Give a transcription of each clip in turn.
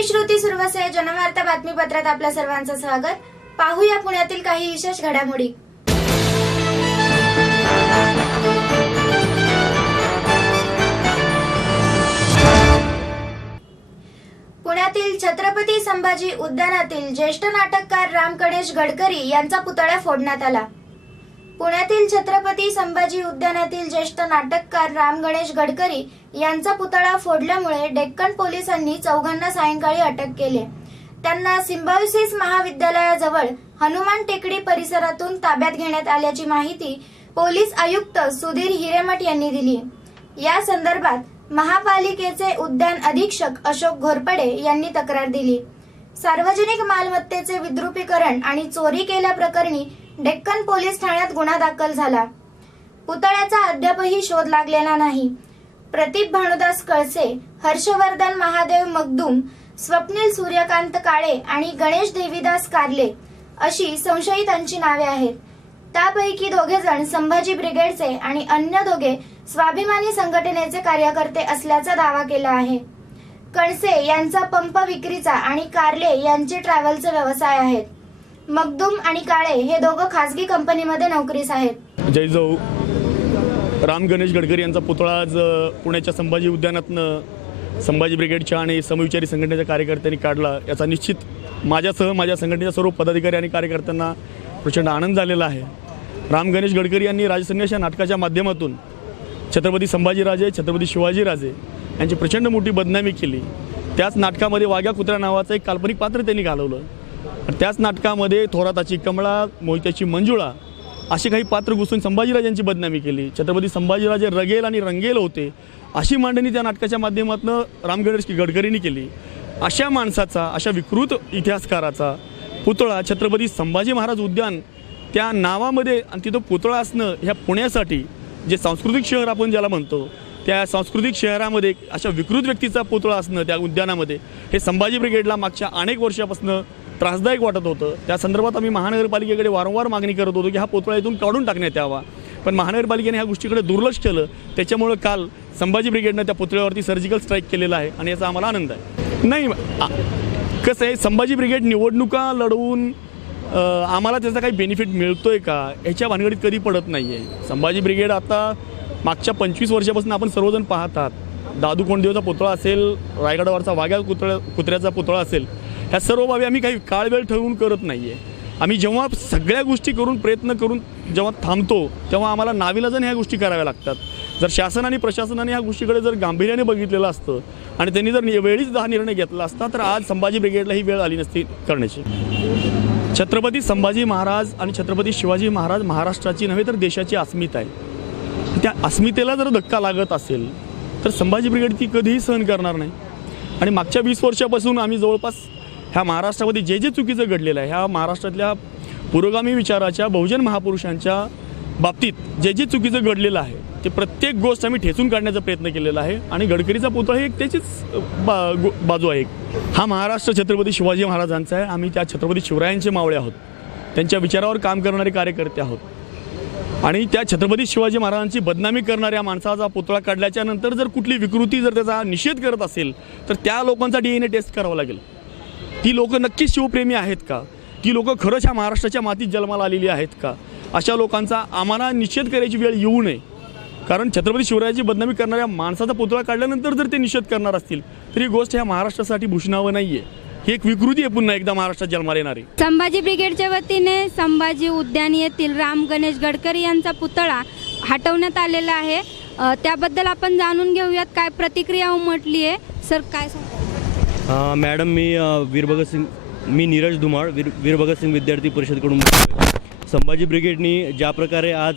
मी श्रुती सुरवसे, जनवार्ता बातमीपत्रात आपल्या सर्वांचं स्वागत। पाहूया पुण्यातील काही विशेष घडामोडी। पुण्यातील छत्रपती संभाजी उद्यानातील ज्येष्ठ नाटककार राम गणेश गडकरी यांचा पुतळा फोडण्यात आला। पुण्यातील छत्रपती संभाजी उद्यानातील ज्येष्ठ नाटककार राम गणेश गडकरी यांचा पुतळा फोडल्यामुळे डेक्कन पोलिसांनी चौघांना सायंकाळी अटक केली। त्यांना सिम्बायोसिस महाविद्यालयाजवळ हनुमान टेकडी परिसरातून ताब्यात घेण्यात आल्याची माहिती पोलीस आयुक्त सुधीर हिरेमठ यांनी दिली। या संदर्भात महापालिकेचे उद्यान अधीक्षक अशोक घोरपडे यांनी तक्रार दिली। सार्वजनिक मालमत्तेचे विद्रुपीकरण आणि चोरी केल्याप्रकरणी डेक्कन पोलीस ठाण्यात गुन्हा दाखल झाला। पुतळ्याचा अद्यापही शोध लागलेला नाही। प्रदीप भानुदास कळसे, हर्षवर्धन महादेव मगदूम, स्वप्नील सूर्यकांत काळे आणि गणेश देवीदास कारले अशी संशयितांची नावे आहेत। त्यापैकी दोघे जण संभाजी ब्रिगेडचे आणि अन्य दोघे स्वाभिमानी संघटनेचे कार्यकर्ते असल्याचा दावा केला आहे। कळसे यांचा पंप विक्रीचा आणि कारले यांचे ट्रॅव्हलचे व्यवसाय आहेत। मगदूम आणि काळे हे दोघं खासगी कंपनीमध्ये नोकरीस आहेत। जय जाऊ राम गणेश गडकरी यांचा पुतळा आज पुण्याच्या संभाजी उद्यानातनं संभाजी ब्रिगेडच्या आणि समविचारी संघटनेच्या कार्यकर्त्यांनी काढला। याचा निश्चित माझ्यासह माझ्या संघटनेच्या सर्व पदाधिकारी आणि कार्यकर्त्यांना प्रचंड आनंद झालेला आहे। राम गणेश गडकरी यांनी राजसन्यास या नाटकाच्या माध्यमातून छत्रपती संभाजीराजे, छत्रपती शिवाजीराजे यांची प्रचंड मोठी बदनामी केली। त्याच नाटकामध्ये वाघ्या कुत्र्या नावाचं एक काल्पनिक पात्र त्यांनी घालवलं। त्याच नाटकामध्ये थोराताची कमळा, मोहित्याची मंजुळा अशी काही पात्र घुसून संभाजीराजांची बदनामी केली। छत्रपती संभाजीराजे रगेल आणि रंगेल होते अशी मांडणी त्या नाटकाच्या माध्यमातून राम गणेश गडकरींनी केली। अशा माणसाचा, अशा विकृत इतिहासकाराचा पुतळा छत्रपती संभाजी महाराज उद्यान त्या नावामध्ये आणि तिथं पुतळा असणं ह्या पुण्यासाठी जे सांस्कृतिक शहर आपण ज्याला म्हणतो त्या सांस्कृतिक शहरामध्ये अशा विकृत व्यक्तीचा पुतळा असणं त्या उद्यानामध्ये हे संभाजी ब्रिगेडला मागच्या अनेक वर्षापासून त्रासदायक वाटत होतं। त्या संदर्भात आम्ही महानगरपालिकेकडे वारंवार मागणी करत होतो की हा पुतळा इथून काढून टाकण्यात यावा, पण महानगरपालिकेने ह्या गोष्टीकडे दुर्लक्ष केलं। त्याच्यामुळे काल संभाजी ब्रिगेडनं त्या पुतळ्यावरती सर्जिकल स्ट्राईक केलेला आहे आणि याचा आम्हाला आनंद आहे। नाही कसं आहे, संभाजी ब्रिगेड निवडणुका लढवून आम्हाला त्याचा काही बेनिफिट मिळतोय का ह्याच्या भानगडीत कधी पडत नाही आहे। संभाजी ब्रिगेड आता मागच्या 25 वर्षापासून आपण सर्वजण पाहतात, दादू कोंडदेवचा पुतळा असेल, रायगडावरचा वाघ्या कुत्र्याचा पुतळा असेल, ह्या सर्व बाबी आम्ही काही काळ वेळ ठरवून करत नाही आहे। आम्ही जेव्हा सगळ्या गोष्टी करून प्रयत्न करून जेव्हा थांबतो तेव्हा आम्हाला नाविलाजाने ह्या गोष्टी कराव्या लागतात। जर शासन आणि प्रशासनाने ह्या गोष्टीकडे जर गांभीर्याने बघितलेलं असतं आणि त्यांनी जर वेळीच हा निर्णय घेतला असता तर आज संभाजी ब्रिगेडला ही वेळ आली नसती करण्याची। छत्रपती संभाजी महाराज आणि छत्रपती शिवाजी महाराज महाराष्ट्राची नव्हे तर देशाची अस्मिता आहे। त्या अस्मितेला जर धक्का लागत असेल तर संभाजी ब्रिगेड ती कधीही सहन करणार नाही। आणि मागच्या 20 वर्षापासून आम्ही जवळपास ह्या महाराष्ट्रामध्ये जे जे चुकीचं घडलेलं आहे, ह्या महाराष्ट्रातल्या पुरोगामी विचाराच्या बहुजन महापुरुषांच्या बाबतीत जे जे चुकीचं घडलेलं आहे ते प्रत्येक गोष्ट आम्ही ठेचून काढण्याचा प्रयत्न केलेला आहे। आणि गडकरीचा पुतळा ही एक त्याचीच बाजू आहे। हा महाराष्ट्र छत्रपती शिवाजी महाराजांचा आहे। आम्ही त्या छत्रपती शिवरायांचे मावळे आहोत, त्यांच्या विचारावर काम करणारे कार्यकर्ते आहोत। आणि त्या छत्रपती शिवाजी महाराजांची बदनामी करणाऱ्या माणसाचा पुतळा काढल्याच्या नंतर जर कुठली विकृती जर त्याचा निषेध करत असेल तर त्या लोकांचा DNA टेस्ट करावा लागेल। ती लोक नक्की शिवप्रेमी आहेत का, ती लोक खरंच ह्या महाराष्ट्राच्या मातीत जन्माला आलेली आहेत का, अशा लोकांचा आम्हाला निषेध करायची वेळ येऊ नये। कारण छत्रपती शिवरायांची बदनामी करणाऱ्या माणसाचा पुतळा काढल्यानंतर जर ते निषेध करणार असतील तर ही गोष्ट ह्या महाराष्ट्रासाठी भूषणावं नाही आहे। ही एक विकृती आहे पुन्हा एकदा महाराष्ट्रात जन्माला येणारी। संभाजी ब्रिगेडच्या वतीने संभाजी उद्यान येथील राम गणेश गडकरी यांचा पुतळा हटवण्यात आलेला आहे। त्याबद्दल आपण जाणून घेऊयात काय प्रतिक्रिया उमटली आहे। सर काय सांगता? मॅडम मी नीरज धुमाळ वीर भगतसिंग विद्यार्थी परिषदकडून संभाजी ब्रिगेडनी ज्या प्रकारे आज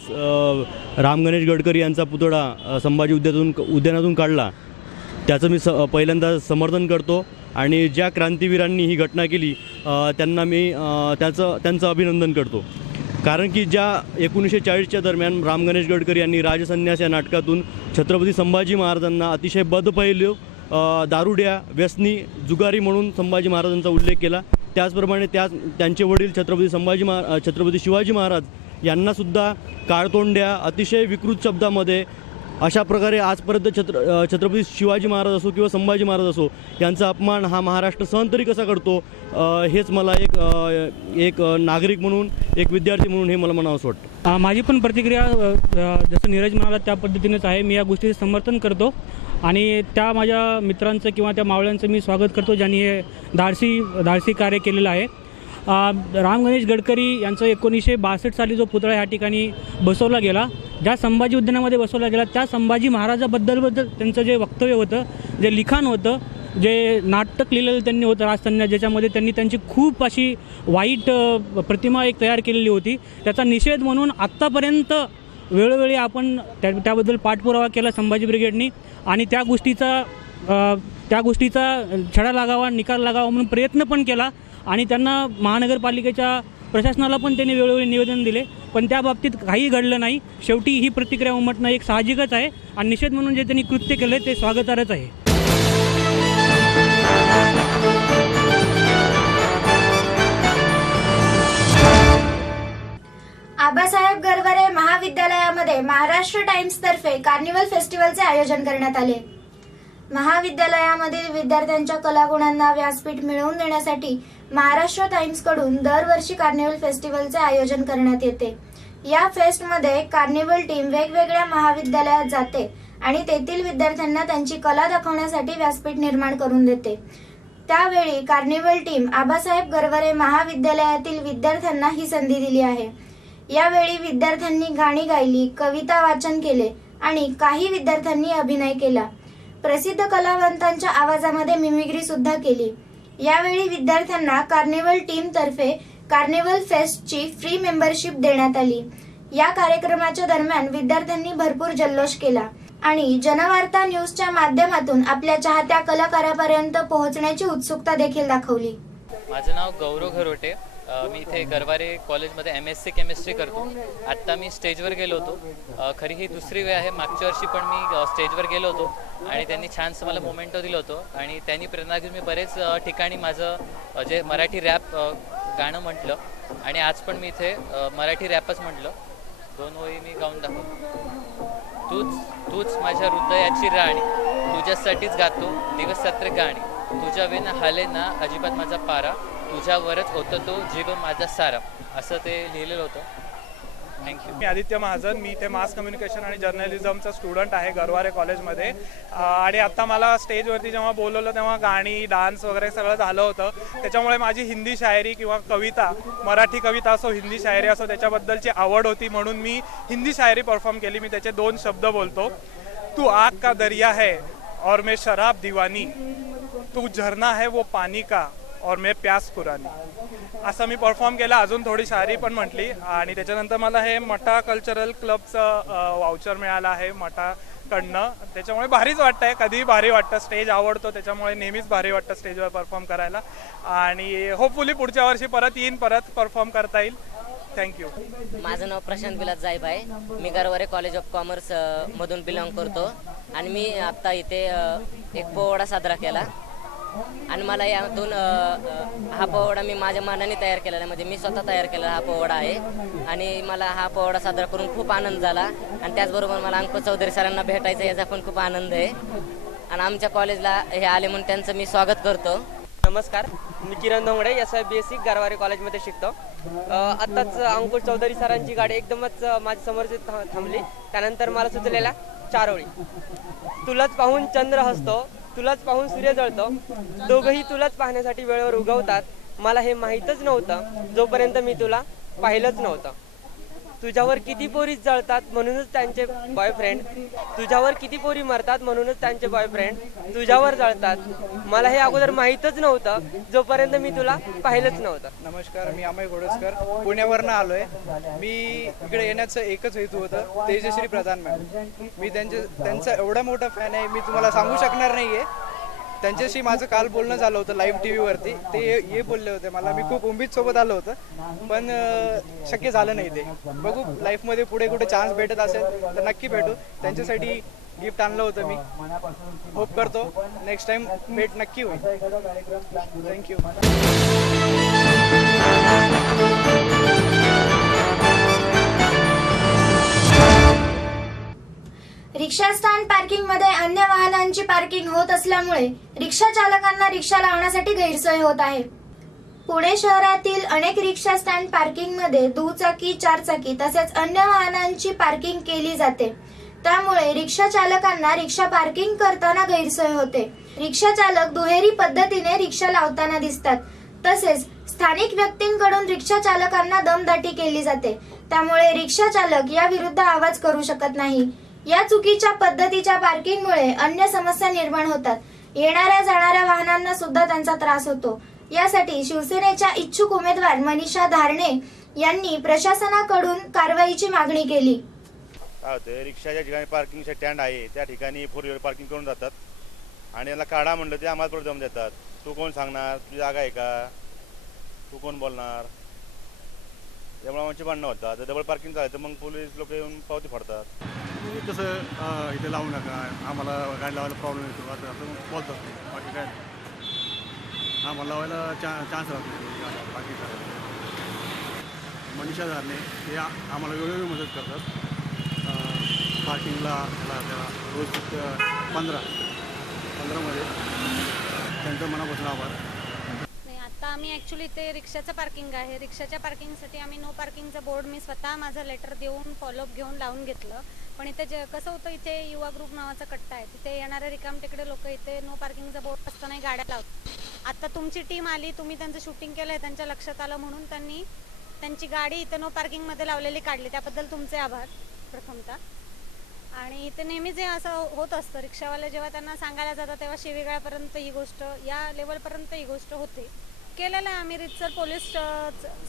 राम गणेश गडकरी यांचा पुतळा संभाजी उद्यानातून काढला त्याचं मी पहिल्यांदा समर्थन करतो। आणि ज्या क्रांतीवीरांनी ही घटना केली त्यांना मी त्यांचं अभिनंदन करतो। कारण की ज्या 1940च्या दरम्यान राम गणेश गडकरी यांनी राजसन्यास या नाटकातून छत्रपती संभाजी महाराजांना अतिशय बदपैलू, दारुड्या, व्यसनी, जुगारी म्हणून संभाजी महाराजांचा उल्लेख केला। त्याचप्रमाणे त्यांचे वडील छत्रपती शिवाजी महाराज यांनासुद्धा काळतोंड्या, अतिशय विकृत शब्दामध्ये अशा प्रकारे आजपर्यंत छत्रपती शिवाजी महाराज असो किंवा संभाजी महाराज असो यांचा अपमान हा महाराष्ट्र सहन तरी कसा करतो, हेच मला एक नागरिक म्हणून, एक विद्यार्थी म्हणून हे मला म्हणावंसं वाटतं. माझी पण प्रतिक्रिया जसं नीरज म्हणाला त्या पद्धतीनेच आहे. मी या गोष्टीचे समर्थन करतो आणि त्या माझ्या मित्रांचं किंवा त्या मावळ्यांचं मी स्वागत करतो ज्यांनी हे धाडसी कार्य केलेलं आहे. राम गणेश गडकरी यांचा 1962 साली जो पुतळा ह्या ठिकाणी बसवला गेला, ज्या संभाजी उद्यानामध्ये बसवला गेला, त्या संभाजी महाराजाबद्दल त्यांचं जे वक्तव्य होतं, जे लिखाण होतं, जे नाटक लिहिलेलं त्यांनी होतं राजकन्या, ज्याच्यामध्ये त्यांनी त्यांची खूप अशी वाईट प्रतिमा एक तयार केलेली होती, त्याचा निषेध म्हणून आत्तापर्यंत वेळोवेळी आपण त्याबद्दल पाठपुरावा केला संभाजी ब्रिगेडनी आणि त्या गोष्टीचा छडा लागावा, निकाल लागावा म्हणून प्रयत्न पण केला आणि त्यांना महानगरपालिकेच्या प्रशासनाला पण त्यांनी वेळोवेळी निवेदन दिले, पण त्या बाबतीत काही घडलं नाही. शेवटी ही प्रतिक्रिया उमटणं एक साहजिकच आहे आणि निषेध म्हणून जे त्यांनी कृत्य केलं ते स्वागतार्हच आहे. आबासाहेब गरवरे महाविद्यालयामध्ये महाराष्ट्र टाइम्स तर्फे कार्निवल फेस्टिवलचे आयोजन करण्यात आले. महाविद्यालयामधील विद्यार्थ्यांच्या कलागुणांना व्यासपीठ मिळवून देण्यासाठी महाराष्ट्र टाइम्स कडून दरवर्षी कार्निवल फेस्टिवलचे आयोजन करण्यात येते. या फेस्टमध्ये कार्निवल टीम वेगवेगळ्या महाविद्यालयात जाते आणि तेथील विद्यार्थ्यांना त्यांची कला दाखवण्यासाठी व्यासपीठ निर्माण करून देते. त्यावेळी कार्निवल टीम आबासाहेब गरवरे महाविद्यालयातील विद्यार्थ्यांना ही संधी दिली आहे. यावेळी विद्यार्थ्यांनी गाणी गायली, कविता वाचन केले आणि काही विद्यार्थ्यांनी अभिनय केला. प्रसिद्ध कलावंतांच्या आवाजामध्ये मिमिक्री सुद्धा केली. यावेळी विद्यार्थ्यांना कार्निवल टीम तर्फे कार्निवल फेस्टची फ्री मेंबरशिप देण्यात आली. या कार्यक्रमाच्या दरम्यान विद्यार्थ्यांनी भरपूर जल्लोष केला आणि जनवार्ता न्यूजच्या माध्यमातून आपल्या चाहत्या कलाकारापर्यंत पोहोचण्याची उत्सुकता देखील दाखवली. माझं नाव गौरव घरोटे. मी इथे गरवारे कॉलेजमध्ये MSc केमिस्ट्री करतो. आत्ता मी स्टेजवर गेलो होतो. खरी ही दुसरी वेळ आहे. मागच्या वर्षी पण मी स्टेजवर गेलो होतो आणि त्यांनी छानसं मला मोमेंटो दिलं होतं आणि त्यांनी प्रेरणा घेऊन मी बरेच ठिकाणी माझं जे मराठी रॅप गाणं म्हटलं आणि आज पण मी इथे मराठी रॅपच म्हटलं. 2 ओळी मी गाऊन दाखवतो. तूच माझ्या हृदयाची राणी, तुझ्यासाठीच गातो दिवस रात्र गाणी, तुझ्या विना हाले ना अजिबात माझा पारा, तुझ्यावरच होतं तो जीव माझा सारा, असं ते लिहिलेलं होतं. थँक्यू. मी आदित्य महाजन. मी इथे मास कम्युनिकेशन आणि जर्नलिझमचा स्टुडंट आहे गरवारे कॉलेजमध्ये. आणि आत्ता मला स्टेजवरती जेव्हा बोलवलं तेव्हा गाणी, डान्स वगैरे सगळं झालं होतं. त्याच्यामुळे माझी हिंदी शायरी किंवा कविता, मराठी कविता असो, हिंदी शायरी असो, त्याच्याबद्दलची आवड होती म्हणून मी हिंदी शायरी परफॉर्म केली. मी त्याचे 2 शब्द बोलतो. तू आग का दरिया है और मैं शराब दीवानी, तू झरना है वो पानी का और मैं प्यास पुरानी, असं मी परफॉर्म केलं. अजून थोडी शायरी पण म्हटली आणि त्याच्यानंतर मला हे मटा कल्चरल क्लबचं वाउचर मिळालं आहे मटाकडनं. त्याच्यामुळे भारीच वाटतंय. कधीही भारी वाटतं. स्टेज आवडतो त्याच्यामुळे नेहमीच भारी वाटतं स्टेजवर परफॉर्म करायला आणि होपफुली पुढच्या वर्षी परत येईन, परत परफॉर्म करता येईल. थँक्यू. माझं नाव प्रशांत विलास जाईब आहे. मी गरवारे कॉलेज ऑफ कॉमर्स मधून बिलॉंग करतो आणि मी आत्ता इथे एक पोवाडा साजरा केला आणि मला यातून हा पोवाडा मी माझ्या मनाने तयार केलेला आहे. म्हणजे मी स्वतः तयार केलेला हा पोवाडा आहे आणि मला हा पोवाडा साजरा करून खूप आनंद झाला आणि त्याचबरोबर मला अंकुश चौधरी सरांना भेटायचा याचा पण खूप आनंद आहे आणि आमच्या कॉलेजला हे आले म्हणून त्यांचं मी स्वागत करतो. नमस्कार, मी किरण धोंगडे, SIBSC गरवारे कॉलेजमध्ये शिकतो. आत्ताच अंकुश चौधरी सरांची गाडी एकदमच माझ्या समोर थांबली. त्यानंतर मला सुचलेल्या 4 ओळी. तुलाच पाहून चंद्र हसतो, तुलाच पाहून सूर्य जळतो, दोघंही तुलाच पाहण्यासाठी वेळेवर उगवतात. मला हे माहीतच नव्हतं जोपर्यंत मी तुला पाहिलंच नव्हतं. तुझ्यावर किती पोरी जळतात म्हणूनच त्यांचे बॉयफ्रेंड, तुझ्यावर किती पोरी मरतात म्हणूनच त्यांचे बॉयफ्रेंड तुझ्यावर जळतात. मला हे अगोदर माहीतच नव्हतं जोपर्यंत मी तुला पाहिलंच नव्हतं. नमस्कार, मी अमय घोडसकर, पुण्यावरनं आलोय. मी इकडे येण्याचं एकच हेतू होतं, तेजश्री प्रधान मॅम. मी त्यांचा एवढा मोठा फॅन आहे, मी तुम्हाला सांगू शकणार नाहीये. त्यांच्याशी माझं काल बोलणं झालं होतं लाईव्ह TV वरती. ते हे बोलले होते मला. मी खूप उंबीत सोबत आलो होतं पण शक्य झालं नाही. ते बघू लाईफमध्ये पुढे कुठे चान्स भेटत असेल तर नक्की भेटू. त्यांच्यासाठी गिफ्ट आणलं होतं मी. होप करतो नेक्स्ट टाइम भेट नक्की होईल. थँक्यू. रिक्षा वाहनांची पार्किंग होत असल्यामुळे रिक्षा चालकांना रिक्षा लावण्यासाठी गैरसोय होत आहे. पुणे शहरातील अनेक रिक्षा स्टँड पार्किंगमध्ये दुचाकी, चारचाकी तसेच अन्य वाहनांची पार्किंग केली जाते. त्यामुळे रिक्षा चालकांना रिक्षा पार्किंग करताना गैरसोय होते. रिक्षा चालक दुहेरी पद्धतीने रिक्षा लावताना दिसतात. तसेच स्थानिक व्यक्तींकडून रिक्षा चालकांना दमदाटी केली जाते. त्यामुळे रिक्षा चालक या विरुद्ध आवाज करू शकत नाही. या चुकीच्या पद्धतीच्या पार्किंगमुळे अन्य समस्या निर्माण होतात. येणाऱ्या जाणाऱ्या वाहनांना सुद्धा त्यांचा त्रास होतो. यासाठी शिवसेनेच्या इच्छुक उमेदवार मनीषा धारणे यांनी प्रशासनाकडून कारवाईची मागणी केली. रिक्षाच्या ठिकाणी पार्किंग स्टँड आहे त्या ठिकाणी 4 व्हीलर पार्किंग करून जातात आणि याला काढा म्हणलं ते आम्हाला थोडं जम देतात. तू कोण सांगणार, तुझी जागा आहे का, तू कोण बोलणार, त्यामुळे आमची भांडणं होतात. डबल पार्किंग झालं तर मग पोलीस लोक येऊन पावती फाडतात. कसं इथे लावू नका, आम्हाला गाडी लावायला प्रॉब्लेम येतो असं बोलतात. बाकी काय आम्हाला लावायला चान्स राहत नाही. बाकी काय मनीषा धारणे हे आम्हाला वेगवेगळी मदत करतात. पार्किंगला त्याला रोज 15मध्ये त्यांचं मनापासून आभार. नाही, आता आम्ही ॲक्च्युली इथे रिक्षाचं पार्किंग आहे. रिक्षाच्या पार्किंगसाठी आम्ही नो पार्किंगचं बोर्ड मी स्वतः माझं लेटर देऊन फॉलोअप घेऊन लावून घेतलं. पण इथे कसं होतं, इथे युवा ग्रुप नावाचा कट्टा आहे. तिथे येणारे रिकाम तिकडे लोक इथे नो पार्किंगचा बोर्ड असतानाही गाड्या लावतात. आता तुमची टीम आली, तुम्ही त्यांचं शूटिंग केलं आहे, त्यांच्या लक्षात आलं म्हणून त्यांनी त्यांची गाडी इथे नो पार्किंगमध्ये लावलेली काढली. त्याबद्दल तुमचे आभार प्रथमतः. आणि इथे नेहमीच हे असं होत असतं, रिक्षावाले जेव्हा त्यांना सांगायला जातात तेव्हा शिवीगाळ्यापर्यंत ही गोष्ट, या लेवलपर्यंत ही गोष्ट होते. केलेलं आहे आम्ही. रितसर पोलीस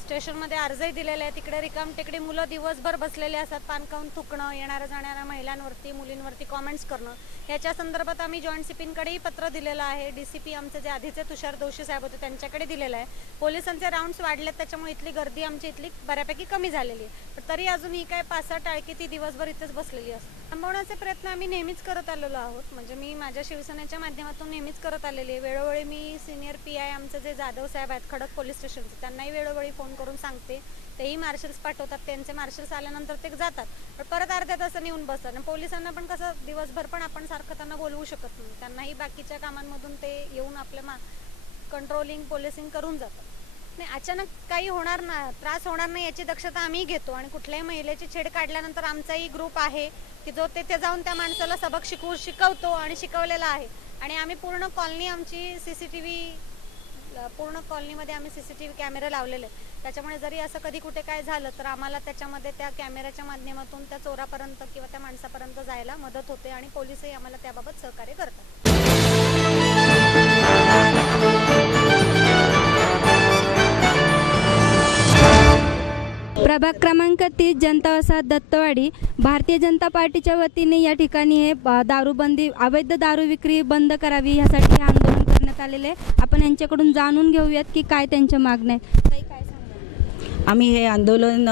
स्टेशनमध्ये अर्जही दिलेला आहे. तिकडे रिकाम टेकडे मुलं दिवसभर बसलेले असतात. पान खाऊन थुकणं, येणाऱ्या जाणाऱ्या महिलांवरती, मुलींवरती कॉमेंट्स करणं, याच्या संदर्भात आम्ही जॉईंट सीपींकडेही पत्र दिलेलं आहे. DCP आमचे जे आधीचे तुषार दोशी साहेब होते त्यांच्याकडे दिलेलं आहे. पोलिसांचे राऊंड्स वाढलेत, त्याच्यामुळे इथली गर्दी आमची इथली बऱ्यापैकी कमी झालेली आहे. पण तरी अजून ही काय 5-6 टाळकी ती दिवसभर इथेच बसलेली असते. थांबवण्याचे प्रयत्न आम्ही नेहमीच करत आलेलो आहोत. म्हणजे मी माझ्या शिवसेनेच्या माध्यमातून नेहमीच करत आलेली आहे. वेळोवेळी मी सिनियर PI आमचे जे जाधव साहेब आहेत खडक पोलीस स्टेशनचे, त्यांनाही वेळोवेळी फोन करून सांगते. तेही मार्शल्स पाठवतात. त्यांचे मार्शल्स आल्यानंतर ते जातात, पण परत अर्ध्या तासाने येऊन बसतात. आणि पोलिसांना पण कसं दिवसभर पण आपण सारखं त्यांना बोलवू शकत नाही. त्यांनाही बाकीच्या कामांमधून ते येऊन आपल्या कंट्रोलिंग पोलिसिंग करून जातात. नाही, अचानक काही होणार ना, त्रास होणार नाही याची दक्षता आम्ही घेतो. आणि कुठल्याही महिलेची छेड काढल्यानंतर आमचाही ग्रुप आहे की जो तेथे जाऊन त्या माणसाला सबक शिकवतो आणि शिकवलेला आहे. आणि आम्ही पूर्ण कॉलनी आमची पूर्ण कॉलनीमध्ये आम्ही CCTV कॅमेरे लावलेले. त्याच्यामुळे जरी असं कधी कुठे काय झालं तर आम्हाला त्याच्यामध्ये त्या कॅमेऱ्याच्या माध्यमातून त्या चोरापर्यंत किंवा त्या माणसापर्यंत जायला मदत होते. आणि पोलीसही आम्हाला त्याबाबत सहकार्य करतात. प्रभाग क्रमांक 30 जनता वसाहत दत्तवाडी. भारतीय जनता पार्टीच्या वतीने या ठिकाणी हे दारूबंदी, अवैध दारू विक्री बंद करावी यासाठी हे आंदोलन करण्यात आलेले आहे. आपण यांच्याकडून जाणून घेऊयात की काय त्यांच्या मागण्या आहेत. ताई, काय सांगा? आम्ही हे आंदोलन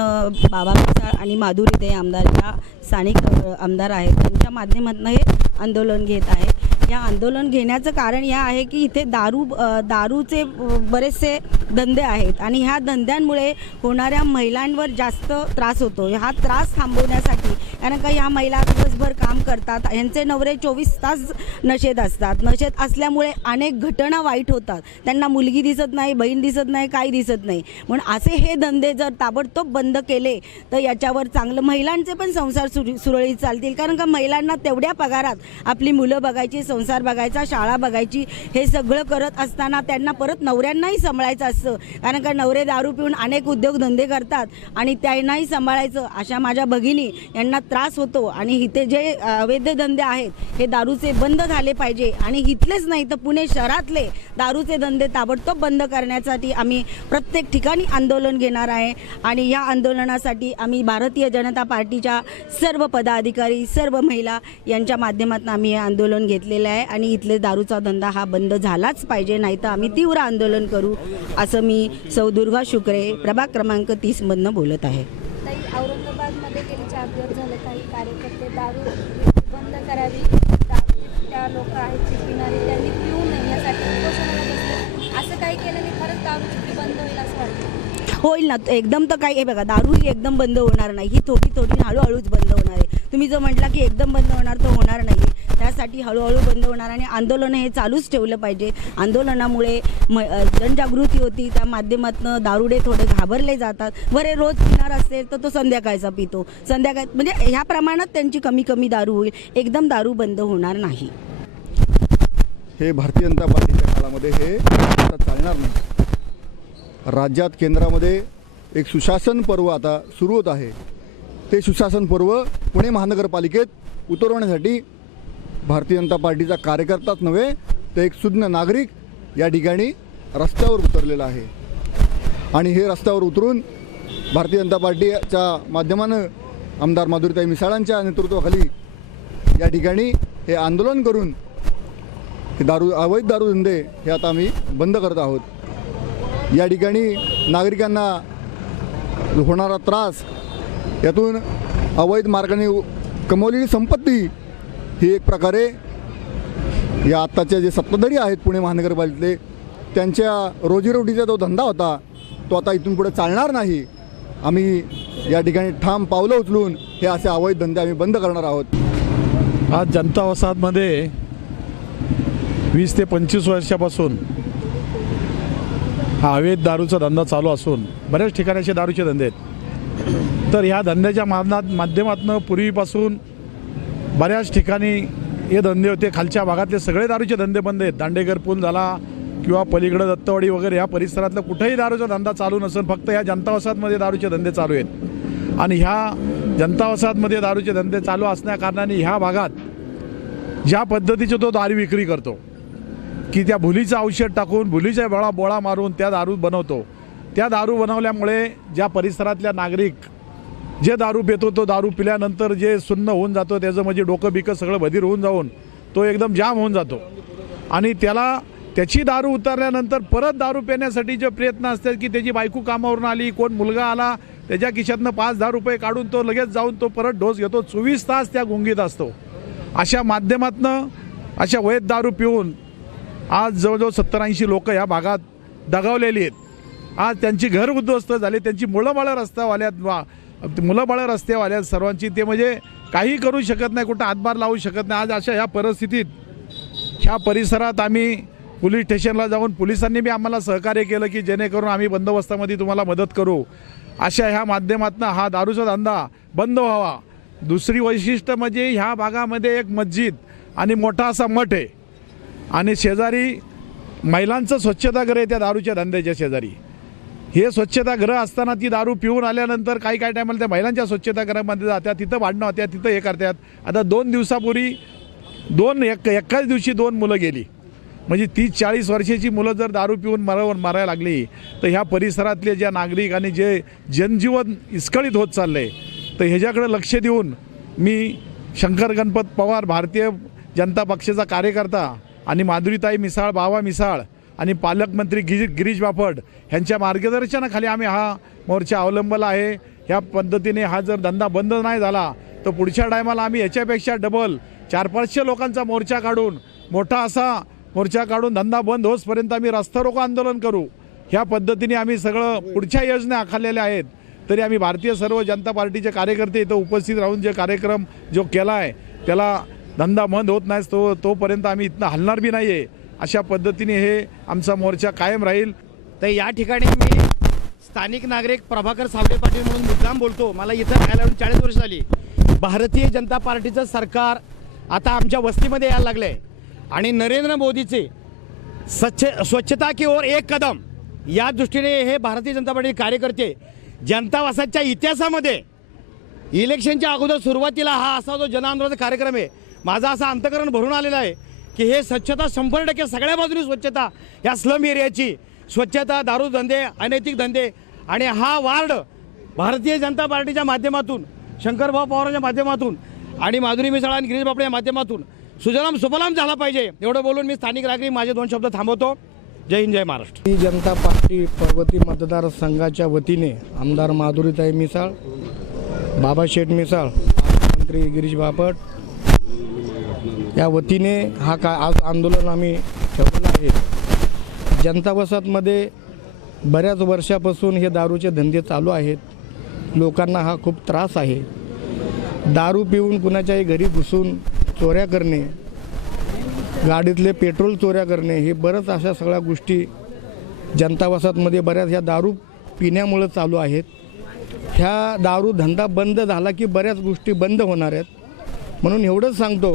बाबा मिसाळ आणि माधुरी ते आमदार या स्थानिक आमदार आहेत त्यांच्या माध्यमातून हे आंदोलन घेत आहे. या आंदोलन घेण्याचं कारण हे आहे की इथे दारूचे बरेचसे धंदे आहेत आणि ह्या धंद्यांमुळे होणाऱ्या महिलांवर जास्त त्रास होतो. हा त्रास थांबवण्यासाठी, कारण का ह्या महिला दिवसभर काम करतात, ह्यांचे नवरे 24 तास नशेत असतात. नशेत असल्यामुळे अनेक घटना वाईट होतात. त्यांना मुलगी दिसत नाही, बहीण दिसत नाही, काही दिसत नाही. म्हणून असे हे धंदे जर ताबडतोब बंद केले तर याच्यावर चांगलं महिलांचे पण संसार सुरळीत चालतील. कारण का महिलांना तेवढ्या पगारात आपली मुलं बघायची, संसार बघायचा, शाळा बघायची, हे सगळं करत असताना त्यांना परत नवऱ्यांनाही सांभाळायचं असतं. कारण का नवरे दारू पिऊन अनेक उद्योगधंदे करतात आणि त्यांनाही सांभाळायचं. अशा माझ्या भगिनी यांना त्रास होतो. आणि इथे जे अवैध धंदे आहेत हे दारूचे बंद झाले पाहिजे. आणि इथलेच नाही तर पुणे शहरातले दारूचे धंदे ताबडतोब बंद करण्यासाठी आम्ही प्रत्येक ठिकाणी आंदोलन घेणार आहे. आणि या आंदोलनासाठी आम्ही भारतीय जनता पार्टीच्या सर्व पदाधिकारी, सर्व महिला यांच्या माध्यमातून आम्ही हे आंदोलन घेतलेलं आहे. आणि इथले दारूचा धंदा हा बंद झालाच पाहिजे, नाही तर आम्ही तीव्र आंदोलन करू, असं मी सौ दुर्गा शुक्रे प्रभाग क्रमांक 30 मधनं बोलत आहे. ताई, औरंगाबादमध्ये गेले 4 दिवस झाले काही कार्यकर्ते दारू बंद करावी, त्या लोक आहेत जे पिणारे त्यांनी पिऊ नये यासाठी उपोषणाला बसले. असं काही केल्याने खरंच दारू विक्री बंद होईल असं वाटतं? होईल ना, एकदम तर काही, हे बघा, दारू ही एकदम बंद होणार नाही. ही थोडी हळूहळूच बंद होणार आहे. तुम्ही जो म्हटला की एकदम बंद होणार तो होणार नाही. त्यासाठी हळूहळू बंद होणार आणि आंदोलन हे चालूच ठेवलं पाहिजे. आंदोलनामुळे जनजागृती होती, त्या माध्यमातून दारुडे थोडे घाबरले जातात. बरे रोज पिणार असेल तर तो संध्याकाळचा पितो, संध्याकाळ म्हणजे ह्या प्रमाणात त्यांची कमी दारू होईल, एकदम दारू बंद होणार नाही. हे भारतीय जनता पार्टीच्या काळामध्ये हे आता चालणार नाही. राज्यात केंद्रामध्ये एक सुशासन पर्व आता सुरू होत आहे. ते सुशासन पर्व पुणे महानगरपालिकेत उतरवण्यासाठी भारतीय जनता पार्टीचा कार्यकर्ताच नव्हे तर एक सुज्ञ नागरिक या ठिकाणी रस्त्यावर उतरलेला आहे. आणि हे रस्त्यावर उतरून भारतीय जनता पार्टीच्या माध्यमानं आमदार माधुरीताई मिसाळांच्या नेतृत्वाखाली या ठिकाणी हे आंदोलन करून हे अवैध दारूधंदे हे आता आम्ही बंद करत आहोत. या ठिकाणी नागरिकांना होणारा त्रास, यातून अवैध मार्गाने कमवलेली संपत्ती ही एक प्रकारे या आत्ताचे जे सत्ताधारी आहेत पुणे महानगरपालिकेतले त्यांच्या रोजीरोटीचा जो धंदा होता तो आता इथून पुढे चालणार नाही. आम्ही या ठिकाणी ठाम पावलं उचलून हे असे अवैध धंदे आम्ही बंद करणार आहोत. आज जनता वसाहतमध्ये 20 ते 25 वर्षापासून हा अवैध दारूचा धंदा चालू असून बऱ्याच ठिकाणी असे दारूचे धंदे आहेत. तर ह्या धंद्याच्या माध्यमातून पूर्वीपासून बऱ्याच ठिकाणी हे धंदे होते. खालच्या भागातले सगळे दारूचे धंदे बंद आहेत. दांडेकर पूल झाला किंवा पलीकडं दत्तवाडी वगैरे या परिसरातलं कुठेही दारूचा धंदा चालू नसून फक्त ह्या जनता वसाहतमध्ये दारूचे धंदे चालू आहेत. आणि ह्या जनता वसाहतमध्ये दारूचे धंदे चालू असण्याकारणाने ह्या भागात ज्या पद्धतीचे तो दारू विक्री करतो की त्या भुलीचं औषध टाकून भुलीचा बोळा मारून त्या दारू बनवतो. त्या दारू बनवल्यामुळे ज्या परिसरातल्या नागरिक जे दारू पितो तो दारू पिल्यानंतर जे सुन्न होऊन जातो, त्याचं म्हणजे डोकं बिकं सगळं बधीर होऊन जाऊन तो एकदम जाम होऊन जातो. आणि त्याची दारू उतरल्यानंतर परत दारू पिण्यासाठी जे प्रयत्न असतात की त्याची बायको कामावरून आली, कोण मुलगा आला, त्याच्या खिशातनं 5-10 रुपये काढून तो लगेच जाऊन तो परत डोस घेतो. 24 तास त्या गुंगीत असतो. अशा माध्यमातनं अशा वैध दारू पिऊन आज जवळजवळ 70-80 लोक या भागात दगावलेली आहेत. आज त्यांची घर उद्ध्वस्त झाले, त्यांची मुलं बाळं रस्त्यावाल्यात सर्वांची ते म्हणजे काही करू शकत नाही, कुठं हातभार लावू शकत नाही. आज अशा ह्या परिस्थितीत ह्या परिसरात आम्ही पोलीस स्टेशनला जाऊन पोलिसांनी बी आम्हाला सहकार्य केलं की जेणेकरून आम्ही बंदोबस्तामध्ये तुम्हाला मदत करू. अशा ह्या माध्यमातून हा दारूचा धंदा बंद व्हावा. दुसरी वैशिष्ट्य म्हणजे ह्या भागामध्ये एक मस्जिद आणि मोठा असा मठ आहे आणि शेजारी महिलांचं स्वच्छतागृह आहे. त्या दारूच्या धंद्याच्या शेजारी हे स्वच्छतागृह असताना ती दारू पिऊन आल्यानंतर काही टायमाला त्या महिलांच्या स्वच्छतागृहामध्ये जात्या, तिथं भांडणं होत्या, तिथं हे करतात. आता 2 दिवसापूर्वी एकाच दिवशी 2 मुलं गेली. म्हणजे 30-40 वर्षाची मुलं जर दारू पिऊन मरायला लागली तर ह्या परिसरातले ज्या नागरिक आणि जे जनजीवन विस्कळीत होत चाललं तर ह्याच्याकडे लक्ष देऊन मी शंकर गणपत पवार भारतीय जनता पक्षाचा कार्यकर्ता आणि माधुरीताई मिसाळ, बाबा मिसाळ आणि पालकमंत्री गिरीश बापट यांच्या मार्गदर्शनाखाली आम्ही हा मोर्चा अवलंबला आहे. ह्या पद्धतीने हा जर धंदा बंद नाही झाला तर पुढच्या टायमाला आम्ही याच्यापेक्षा डबल 400-500 लोकांचा मोर्चा काढून मोठा असा मोर्चा काढून धंदा बंद होईपर्यंत आम्ही रस्ता रोको आंदोलन करू. ह्या पद्धतीने आम्ही सगळं पुढच्या योजना आखलेल्या आहेत. तरी आम्ही भारतीय सर्व जनता पार्टीचे कार्यकर्ते इथं उपस्थित राहून जे कार्यक्रम जो केला आहे त्याला धंदा बंद होत नाही तोपर्यंत आम्ही इथनं हलणार बी नाही आहे. अशा पद्धतीने हे आमचा मोर्चा कायम राहील. तर या ठिकाणी मी स्थानिक नागरिक प्रभाकर सावले पाटील म्हणून मुद्दाम बोलतो. मला इथं राहायला 40 वर्ष झाली. भारतीय जनता पार्टीचं सरकार आता आमच्या वस्तीमध्ये यायला लागलं आहे आणि नरेंद्र मोदीचे स्वच्छता की ओर एक कदम या दृष्टीने हे भारतीय जनता पार्टी कार्यकर्ते जनता वसाहतच्या इतिहासामध्ये इलेक्शनच्या अगोदर सुरुवातीला हा असा जो जनआंदोलनाचा कार्यक्रम आहे, माझा असा अंतःकरण भरून आलेला आहे की हे स्वच्छता 100% सगळ्या बाजूनी स्वच्छता, या स्लम एरियाची स्वच्छता, दारू धंदे, अनैतिक धंदे आणि हा वार्ड भारतीय जनता पार्टीच्या माध्यमातून, शंकरभाऊ पवारांच्या माध्यमातून आणि माधुरी मिसाळ आणि गिरीश बापट या माध्यमातून सुजलाम सुफलाम झाला पाहिजे एवढं बोलून मी स्थानिक नागरिक माझे 2 शब्द थांबवतो. जय हिंद, जय महाराष्ट्र. भारतीय जनता पार्टी पर्वती मतदारसंघाच्या वतीने आमदार माधुरीताई मिसाळ, बाबाशेठ मिसाळ, मंत्री गिरीश बापट या वतीने आज आंदोलन आम्ही ठेवलं आहे. जनता वसाहतमध्ये बऱ्याच वर्षापासून हे दारूचे धंदे चालू आहेत. लोकांना हा खूप त्रास आहे. दारू पिऊन कुणाच्याही घरी घुसून चोऱ्या करणे, गाडीतले पेट्रोल चोऱ्या करणे, हे बरंच अशा सगळ्या गोष्टी जनता वसाहतमध्ये बऱ्याच ह्या दारू पिण्यामुळं चालू आहेत. ह्या दारू धंदा बंद झाला की बऱ्याच गोष्टी बंद होणार आहेत. म्हणून एवढंच सांगतो,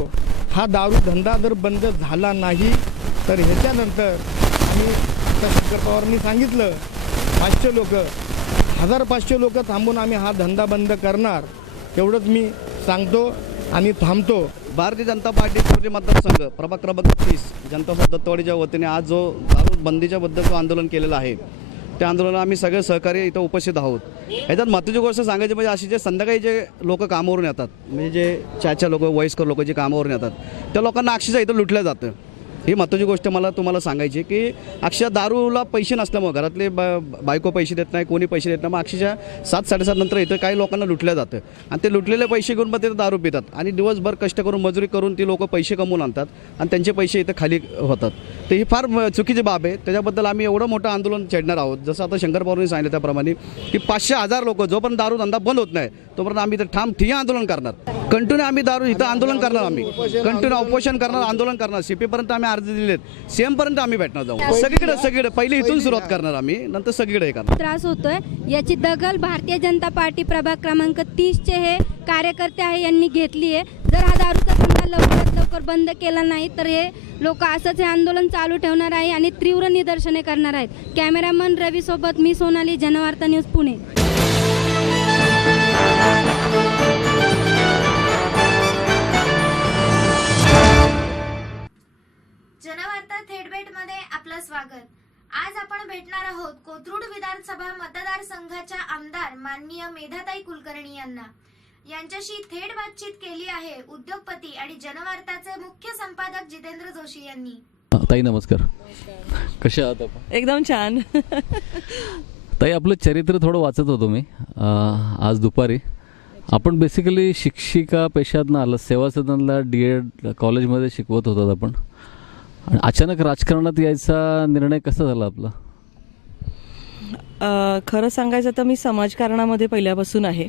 हा दारू धंदा जर बंद झाला नाही तर ह्याच्यानंतर आम्ही आता शंकर पवारांनी सांगितलं 500 लोक 1500 लोक थांबून आम्ही हा धंदा बंद करणार, एवढंच मी सांगतो आणि थांबतो. भारतीय जनता पार्टी पूर्वी मतदारसंघ प्रभाग क्रमांक 30 जनता वसाहत दत्तवाडीच्या वतीने आज जो दारू बंदीच्या बद्दल जो आंदोलन केलेलं आहे, त्या आंदोलनाला आम्ही सगळे सहकारी इथं उपस्थित आहोत. याच्यात महत्त्वाची गोष्ट सांगायची म्हणजे अशी जे संध्याकाळी जे लोक कामावरून येतात, म्हणजे जे चाच्या लोक, वयस्कर लोक जे कामावरून येतात, त्या लोकांना अक्षरशः इथं लुटलं जातं. ही महत्त्वाची गोष्ट मला तुम्हाला सांगायची की अक्षरशः दारूला पैसे नसल्यामुळे घरातले बायको पैसे देत नाही, कोणी पैसे देत नाही, मग अक्षरशः 7-7:30 नंतर इथं काही लोकांना लुटलं जातं आणि ते लुटलेले पैसे घेऊन मग ते दारू पितात आणि दिवसभर कष्ट करून मजुरी करून ती लोक पैसे कमवून आणतात आणि त्यांचे पैसे इथं खाली होतात. तर ही फार चुकीची बाब आहे. त्याच्याबद्दल आम्ही एवढं मोठं आंदोलन छेडणार आहोत. जसं आता शंकर पवारांनी सांगितलं त्याप्रमाणे की 500,000 लोक जोपर्यंत दारू धंदा बंद होत नाही तोपर्यंत आम्ही इथं ठाम ठिय्या आंदोलन करणार. कंटिन्यू आम्ही दारू इथं आंदोलन करणार, आम्ही कंटिन्यू उपोषण करणार, आंदोलन करणार. CP पर्यंत आम्ही अर्ज दिलेत, CM पर्यंत आम्ही भेटणार जाऊ. सगळीकडे पहिले इथून सुरुवात करणार आम्ही, नंतर सगळीकडे हे करणार. त्रास होतोय याची दखल भारतीय जनता पार्टी प्रभाग क्रमांक 30चे हे कार्यकर्ते आहे यांनी घेतली आहे. जर हा दारूचा धंदा लवकरात लवकर बंद केला नाही तर हे लोक असंच हे आंदोलन चालू ठेवणार आहे आणि तीव्र निदर्शने करणार आहेत. कॅमेरामन रवी सोबत मी सोनाली, जनवार्ता न्यूज, पुणे. जनवार्ता थेटभेटमध्ये आपलं स्वागत. आज आपण भेटणार आहोत कोथरूड विधानसभा मतदारसंघाच्या आमदार माननीय मेधाताई कुलकर्णी यांना. यांच्याशी थेट बातचीत केली आहे उद्योगपती आणि जनवार्ताचे मुख्य संपादक जितेंद्र जोशी यांनी. ताई नमस्कार, कशा आहात आपण? एकदम छान. ताई, आपलं चरित्र थोडं वाचत होतो मी आज दुपारी. आपण बेसिकली शिक्षिका पेशातनं आलं, सेवा सदनला DED कॉलेजमध्ये शिकवत होतात आपण, आणि अचानक राजकारणात यायचा निर्णय कसा झाला आपला? खरं सांगायचं तर मी समाजकारणामध्ये पहिल्यापासून आहे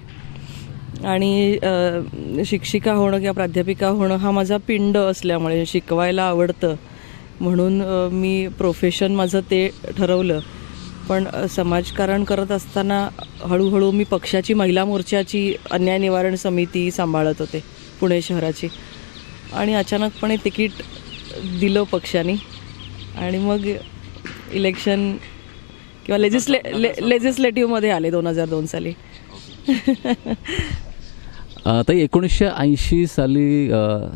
आणि शिक्षिका होणं किंवा प्राध्यापिका होणं हा माझा पिंड असल्यामुळे शिकवायला आवडतं म्हणून मी प्रोफेशन माझं ते ठरवलं. पण समाजकारण करत असताना हळूहळू मी पक्षाची महिला मोर्चाची अन्याय निवारण समिती सांभाळत होते पुणे शहराची, आणि अचानकपणे तिकीट दिलं पक्षाने आणि मग इलेक्शन किंवा लेजिस्लेटिव्हमध्ये आले 2002 साली. ताई, 1980 साली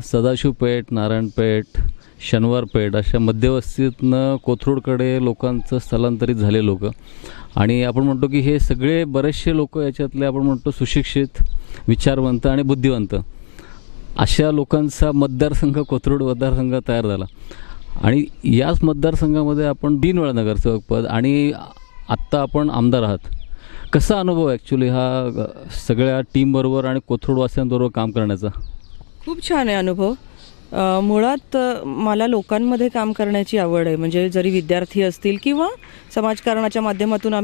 सदाशिवपेठ, नारायणपेठ, शनिवारपेठ अशा मध्यवस्तीतनं कोथरूडकडे लोकांचं स्थलांतरित झाले लोक, आणि आपण म्हणतो की हे सगळे बरेचसे लोक याच्यातले आपण म्हणतो सुशिक्षित, विचारवंत आणि बुद्धिवंत अशा लोकांचा मतदारसंघ कोथरूड मतदारसंघ तयार झाला. आणि याच मतदारसंघामध्ये आपण 3 वेळा नगरसेवक पद आणि आत्ता आपण आमदार आहात. कसा अनुभव ॲक्च्युली हा सगळ्या टीमबरोबर आणि कोथरूडवासियांबरोबर काम करण्याचा? खूप छान आहे अनुभव. मुळात मला लोकांमध्ये काम करण्याची आवड आहे. म्हणजे जरी विद्यार्थी असतील किंवा समाजकारणाच्या माध्यमातून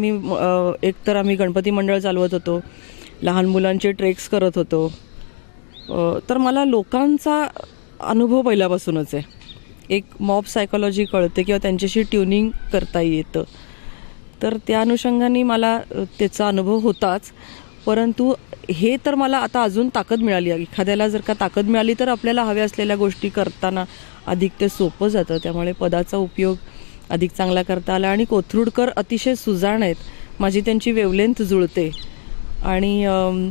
एकतर आम्ही गणपती मंडळ चालवत होतो, लहान मुलांचे ट्रेक्स करत होतो, तर मला लोकांचा अनुभव पहिल्यापासूनच आहे. एक मॉब सायकोलॉजी कळते किंवा त्यांच्याशी ट्युनिंग करता येतं, तर त्या अनुषंगाने मला त्याचा अनुभव होताच. परंतु हे तर मला आता अजून ताकद मिळाली. एखाद्याला जर का ताकद मिळाली तर आपल्याला हव्या असलेल्या गोष्टी करताना अधिक ते सोपं जातं. त्यामुळे पदाचा उपयोग अधिक चांगला करता आला. आणि कोथरूडकर अतिशय सुजाण आहेत, माझी त्यांची वेवलेंथ जुळते आणि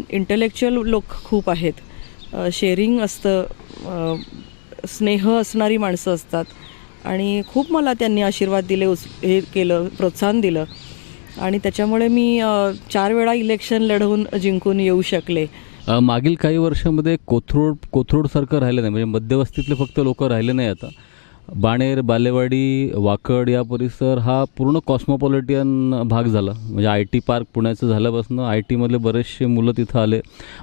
इंटेलेक्च्युअल लोक खूप आहेत. शेअरिंग असतं, स्नेह असणारी माणसं असतात आणि खूप मला त्यांनी आशीर्वाद दिले, हे केलं, प्रोत्साहन दिलं आणि त्याच्यामुळे मी 4 वेळा इलेक्शन लढवून जिंकून येऊ शकले. मागील काही वर्षामध्ये कोथरूडसारखं राहिलं नाही, म्हणजे मध्यवस्तीतले फक्त लोक राहिले नाही. आता बाणेर, बालेवाडी, वाकड या परिसर हा पूर्ण कॉस्मोपॉलिटियन भाग झाला. म्हणजे IT पार्क पुण्याचं झाल्यापासून IT मधले बरेचसे मुलं तिथं आले,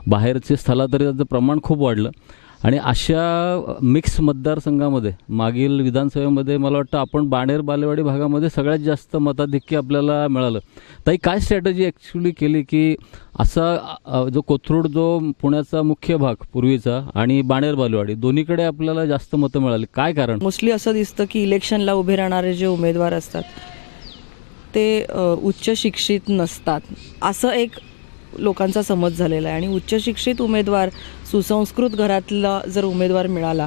बाहेरचे स्थलांतरितांचं प्रमाण खूप वाढलं आणि अशा मिक्स मतदारसंघामध्ये मागील विधानसभेमध्ये मला वाटतं आपण बाणेर बालेवाडी भागामध्ये सगळ्यात जास्त मताधिक्य आपल्याला मिळालं. ताई, काय स्ट्रॅटजी ॲक्च्युली केली की असा जो कोथरूड जो पुण्याचा मुख्य भाग पूर्वीचा आणि बाणेर बालेवाडी दोन्हीकडे आपल्याला जास्त मतं मिळाली, काय कारण? मोस्टली असं दिसतं की इलेक्शनला उभे राहणारे जे उमेदवार असतात ते उच्च शिक्षित नसतात, असं एक लोकांचा समज झालेला आहे. आणि उच्च शिक्षित उमेदवार, सुसंस्कृत घरातला जर उमेदवार मिळाला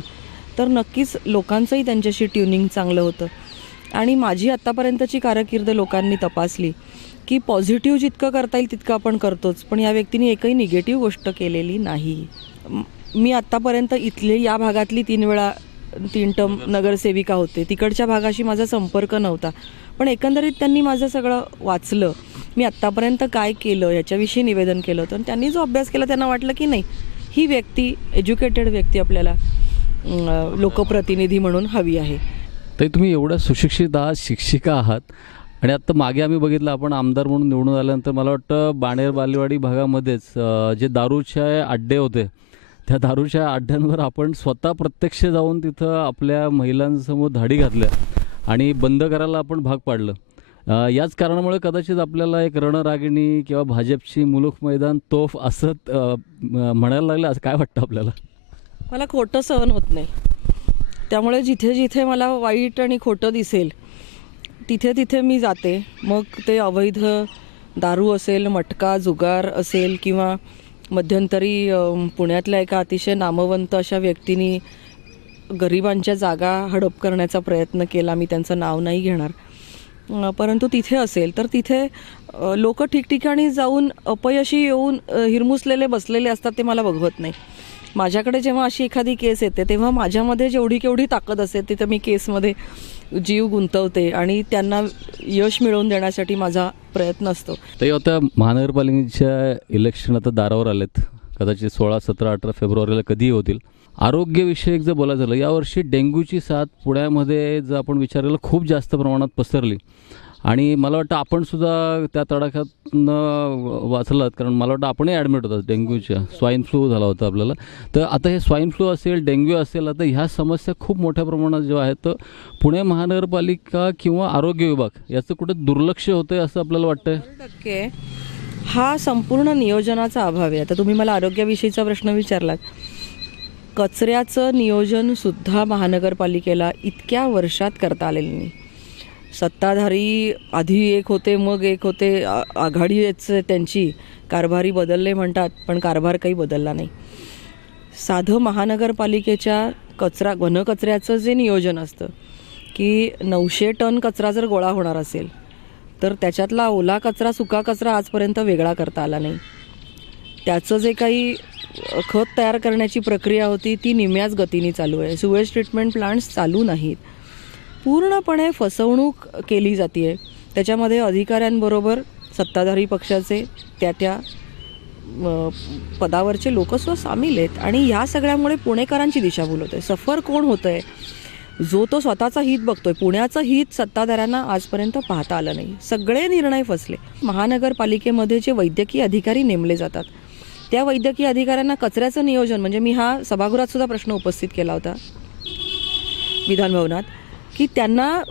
तर नक्कीच लोकांचंही त्यांच्याशी ट्युनिंग चांगलं होतं. आणि माझी आत्तापर्यंतची कारकीर्द लोकांनी तपासली की पॉझिटिव्ह जितकं करता येईल तितकं आपण करतोच, पण या व्यक्तीने एकही निगेटिव्ह गोष्ट केलेली नाही. मी आत्तापर्यंत इथले या भागातली 3 टर्म नगरसेविका होते. तिकडच्या भागाशी माझा संपर्क नव्हता, पण एकंदरीत त्यांनी माझं सगळं वाचलं, मी आत्तापर्यंत काय केलं याच्याविषयी निवेदन केलं होतं. आणि त्यांनी जो अभ्यास केला त्यांना वाटलं की नाही, ही व्यक्ती एज्युकेटेड व्यक्ती आपल्याला लोकप्रतिनिधी म्हणून हवी आहे. ताई, तुम्ही एवढ्या सुशिक्षित आहात, शिक्षिका आहात, आणि आत्ता मागे आम्ही बघितलं आपण आमदार म्हणून निवडून आल्यानंतर मला वाटतं बाणेर बालेवाडी भागामध्येच जे दारूचे अड्डे होते त्या दारूच्या अड्ड्यांवर आपण स्वतः प्रत्यक्ष जाऊन तिथं आपल्या महिलांसमोर धाडी घातल्या आणि बंद करायला आपण भाग पाडलं. याच कारणामुळे कदाचित आपल्याला एक रणरागिणी किंवा भाजपची मुलूक मैदान तोफ असं म्हणायला लागलं, असं काय वाटतं आपल्याला? मला खोटं सहन होत नाही, त्यामुळे जिथे जिथे मला वाईट आणि खोटं दिसेल तिथे तिथे मी जाते. मग ते अवैध दारू असेल, मटका, जुगार असेल, किंवा मध्यंतरी पुण्यातल्या एका अतिशय नामवंत अशा व्यक्तींनी गरिबांच्या जागा हडप करण्याचा प्रयत्न केला. मी त्यांचं नाव नाही घेणार, परंतु तिथे असेल तर तिथे लोक ठिकठिकाणी जाऊन अपयशी येऊन हिरमुसलेले बसलेले असतात, ते मला बघवत नाही. माझ्याकडे जेव्हा अशी एखादी केस येते तेव्हा माझ्यामध्ये जेवढी केवढी ताकद असते तिथं मी केसमध्ये जीव गुंतवते आणि त्यांना यश मिळवून देण्यासाठी माझा प्रयत्न असतो. ताई, आता महानगरपालिकेच्या इलेक्शन आता दारावर आलेत, कदाचित 16, 17, 18 फेब्रुवारीला कधीही होतील. आरोग्यविषयक जर बोलायचं झालं, यावर्षी डेंग्यूची साथ पुण्यामध्ये जर आपण विचार केला खूप जास्त प्रमाणात पसरली आणि मला वाटतं आपण सुद्धा त्या तडाख्यातनं वाचलात, कारण मला वाटतं आपणही ॲडमिट होतात डेंग्यूच्या. स्वाईन फ्लू झाला होता आपल्याला. तर आता हे स्वाईन फ्लू असेल, डेंग्यू असेल, आता ह्या समस्या खूप मोठ्या प्रमाणात जेव्हा आहेत तर पुणे महानगरपालिका किंवा आरोग्य विभाग याचं कुठं दुर्लक्ष होतं आहे असं आपल्याला वाटतं? 100% हा संपूर्ण नियोजनाचा अभाव आहे. आता तुम्ही मला आरोग्याविषयीचा प्रश्न विचारलात. कचऱ्याचं नियोजनसुद्धा महानगरपालिकेला इतक्या वर्षात करता आलेलं नाही. सत्ताधारी आधी एक होते, मग एक होते, आघाडीच त्यांची, कारभारी बदलले म्हणतात, पण कारभार काही बदलला नाही. साधं महानगरपालिकेच्या घनकचऱ्याचं जे नियोजन असतं की 900 टन कचरा जर गोळा होणार असेल तर त्याच्यातला ओला कचरा, सुका कचरा आजपर्यंत वेगळा करता आला नाही. त्याचं जे काही खत तयार करण्याची प्रक्रिया होती ती निम्याच गतीने चालू आहे. सुवेज ट्रीटमेंट प्लांट्स चालू नाहीत. पूर्णपणे फसवणूक केली जाते. त्याच्यामध्ये अधिकाऱ्यांबरोबर सत्ताधारी पक्षाचे त्या पदावरचे लोकसुद्धा सामील आहेत आणि ह्या सगळ्यामुळे पुणेकरांची दिशाभूल होते. सफर कोण होतं आहे? जो तो स्वतःचं हित बघतोय. पुण्याचं हित सत्ताधाऱ्यांना आजपर्यंत पाहता आलं नाही. सगळे निर्णय फसले. महानगरपालिकेमध्ये जे वैद्यकीय अधिकारी नेमले जातात त्या वैद्यकीय अधिकाऱ्यांना कचऱ्याचं नियोजन, म्हणजे मी हा सभागृहात सुद्धा प्रश्न उपस्थित केला होता विधानभवनात, की त्यांना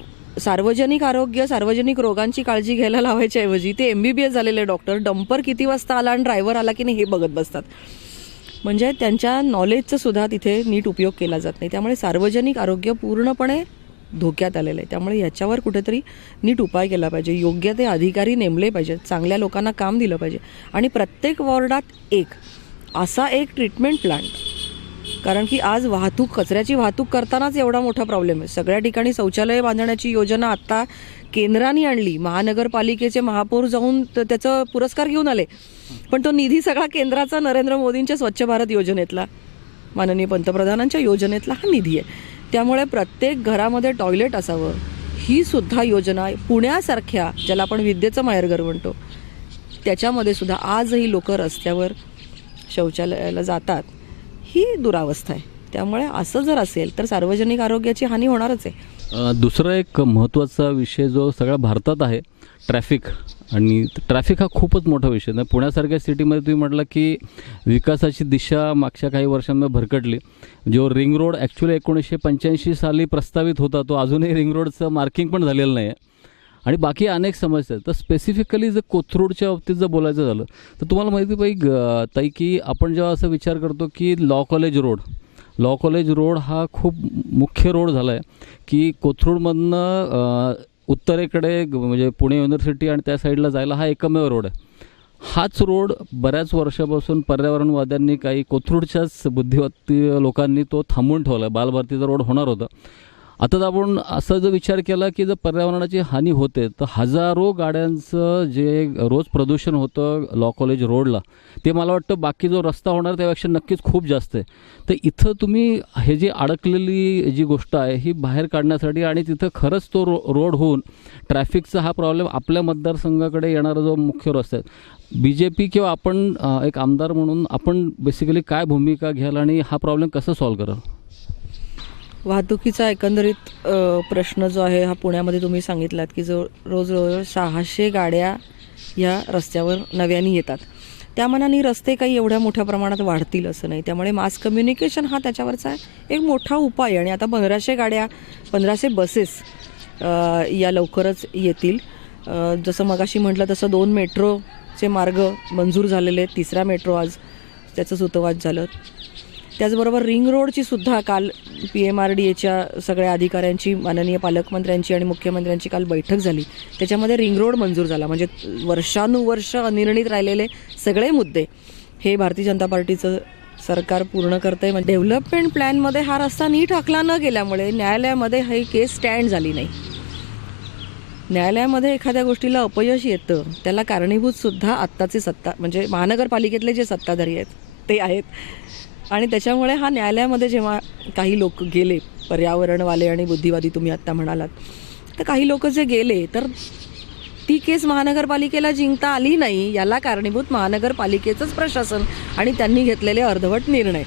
सार्वजनिक आरोग्य, सार्वजनिक रोगांची काळजी घ्यायला लावायच्या ऐवजी ते MBBS झालेले डॉक्टर डंपर किती वाजता आला आणि ड्रायव्हर आला की नाही हे बघत बसतात. म्हणजे त्यांच्या नॉलेजचं सुद्धा तिथे नीट उपयोग केला जात नाही. त्यामुळे सार्वजनिक आरोग्य पूर्णपणे धोक्यात आलेलं आहे. त्यामुळे याच्यावर कुठेतरी नीट उपाय केला पाहिजे. योग्य ते अधिकारी नेमले पाहिजेत, चांगल्या लोकांना काम दिलं पाहिजे आणि प्रत्येक वॉर्डात असा एक ट्रीटमेंट प्लांट. कारण की आज कचऱ्याची वाहतूक करतानाच एवढा मोठा प्रॉब्लेम आहे. सगळ्या ठिकाणी शौचालय बांधण्याची योजना आत्ता केंद्राने आणली. महानगरपालिकेचे महापौर जाऊन त्याचा पुरस्कार घेऊन आले, पण तो निधी सगळा केंद्राचा, नरेंद्र मोदींच्या स्वच्छ भारत योजनेतला, माननीय पंतप्रधानांच्या योजनेतला हा निधी आहे. त्यामुळे प्रत्येक घरामध्ये टॉयलेट असावं ही सुद्धा योजना पुण्यासारख्या, ज्याला आपण विद्येचं माहेरघर म्हणतो, त्याच्यामध्ये सुद्धा आजही लोक रस्त्यावर शौचालयाला जातात. ही दुरावस्था आहे. त्यामुळे असं जर असेल तर सार्वजनिक आरोग्याची हानी होणारच आहे. दुसरा एक महत्त्वाचा विषय जो सगळ्या भारतात आहे, ट्रॅफिक आणि ट्रॅफिक हा खूपच मोठा विषय आहे. पुण्यासारख्या सिटीमध्ये तुम्ही म्हटलं की विकासाची दिशा मागच्या काही वर्षांमध्ये भरकटली. जो रिंग रोड ॲक्च्युली 1985 साली प्रस्तावित होता तो अजूनही रिंग रोडचं मार्किंग पण झालेलं नाही आहे आणि बाकी अनेक समस्या आहेत. तर स्पेसिफिकली जर कोथरूडच्या बाबतीत जर बोलायचं झालं तर तुम्हाला माहिती पाहिजे ताई की आपण जेव्हा असं विचार करतो की लॉ कॉलेज रोड हा खूप मुख्य रोड झाला आहे की कोथरूडमधनं उत्तरेकडे म्हणजे पुणे युनिव्हर्सिटी आणि त्या साईडला जायला हा एकमेव रोड आहे. हाच रोड बऱ्याच वर्षापासून पर्यावरणवाद्यांनी काही कोथरूडच्याच बुद्धिवत्ती लोकांनी तो थांबवून ठेवला आहे. बालभारतीचा रोड होणार होता. आता आपण असा जर विचार केला की जर पर्यावरणाची हानी होते तर हजारो गाड्यांचं जे रोज प्रदूषण होतं लॉ कॉलेज रोडला ते मला वाटतं बाकी जो रस्ता होणार त्यापेक्षा नक्कीच खूप जास्त आहे. तर इथं तुम्ही हे जी अडकलेली जी गोष्ट आहे ही बाहेर काढण्यासाठी आणि तिथं खरंच तो रोड होऊन ट्रॅफिकचा हा प्रॉब्लेम आपल्या मतदारसंघाकडे येणारा जो मुख्य रस्ता आहे BJP किंवा आपण एक आमदार म्हणून आपण बेसिकली काय भूमिका घ्याल आणि हा प्रॉब्लेम कसा सॉल्व्ह कराल? वाहतुकीचा एकंदरीत प्रश्न जो आहे हा पुण्यामध्ये तुम्ही सांगितलात की जो रोज 600 गाड्या या रस्त्यावर नव्याने येतात. त्या मानाने रस्ते काही एवढ्या मोठ्या प्रमाणात वाढतील असं नाही. त्यामुळे मास कम्युनिकेशन हा त्याच्यावरचा एक मोठा उपाय आणि आता 1500 बसेस या लवकरच येतील. जसं मगाशी म्हटलं तसं 2 मेट्रोचे मार्ग मंजूर झालेले आहेत. 3रा मेट्रो आज त्याचं सुतोवाच झालं. त्याचबरोबर रिंग रोडची सुद्धा काल PMRDAच्या सगळ्या अधिकाऱ्यांची माननीय पालकमंत्र्यांची आणि मुख्यमंत्र्यांची काल बैठक झाली. त्याच्यामध्ये रिंग रोड मंजूर झाला. म्हणजे वर्षानुवर्ष अनिर्णित राहिलेले सगळे मुद्दे हे भारतीय जनता पार्टीचं सरकार पूर्ण करतंय. म्हणजे डेव्हलपमेंट प्लॅनमध्ये हा रस्ता नीट आखला न गेल्यामुळे न्यायालयामध्ये ही केस स्टँड झाली नाही. न्यायालयामध्ये एखाद्या गोष्टीला अपयश येतं त्याला कारणीभूतसुद्धा आत्ताचे म्हणजे महानगरपालिकेतले जे सत्ताधारी आहेत ते आहेत. आणि त्याच्यामुळे हा न्यायालयामध्ये जेव्हा काही लोक गेले पर्यावरणवाले आणि बुद्धिवादी तुम्ही आत्ता म्हणालात तर काही लोक जे गेले तर ती केस महानगरपालिकेला जिंकता आली नाही. याला कारणीभूत महानगरपालिकेचंच प्रशासन आणि त्यांनी घेतलेले अर्धवट निर्णय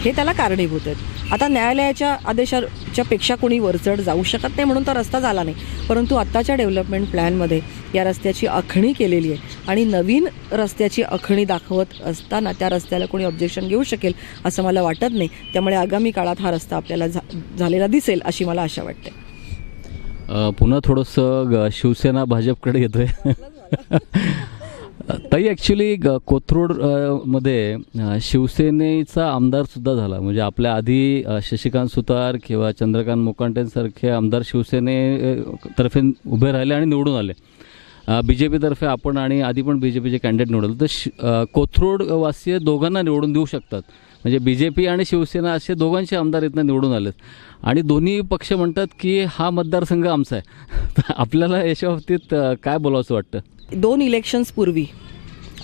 हे त्याला कारणीभूत आहेत. आता न्यायालयाच्या आदेशाच्या पेक्षा कोणी वरचढ जाऊ शकत नाही म्हणून तर रस्ता झाला नाही. परंतु आत्ताच्या डेव्हलपमेंट प्लॅनमध्ये या रस्त्याची आखणी केलेली आहे आणि नवीन रस्त्याची आखणी दाखवत असताना त्या रस्त्याला कोणी ऑब्जेक्शन घेऊ शकेल असं मला वाटत नाही. त्यामुळे आगामी काळात हा रस्ता आपल्याला झालेला दिसेल अशी मला आशा वाटते. पुन्हा थोडंसं शिवसेना भाजपकडे येतोय. ताई ॲक्च्युली कोथरूडमध्ये शिवसेनेचा आमदारसुद्धा झाला. म्हणजे आपल्या आधी शशिकांत सुतार किंवा चंद्रकांत मोकांटेंसारखे आमदार शिवसेनेतर्फे उभे राहिले आणि निवडून आले. BJPतर्फे आपण आणि आधी पण BJPचे कॅन्डिडेट निवडले. तर कोथरूडवासीय दोघांना निवडून देऊ शकतात. म्हणजे BJP आणि शिवसेना असे दोघांचे आमदार इथनं निवडून आलेत आणि दोन्ही पक्ष म्हणतात की हा मतदारसंघ आमचा आहे. तर आपल्याला याच्या बाबतीत काय बोलावंसं वाटतं? 2 इलेक्शन्स पूर्वी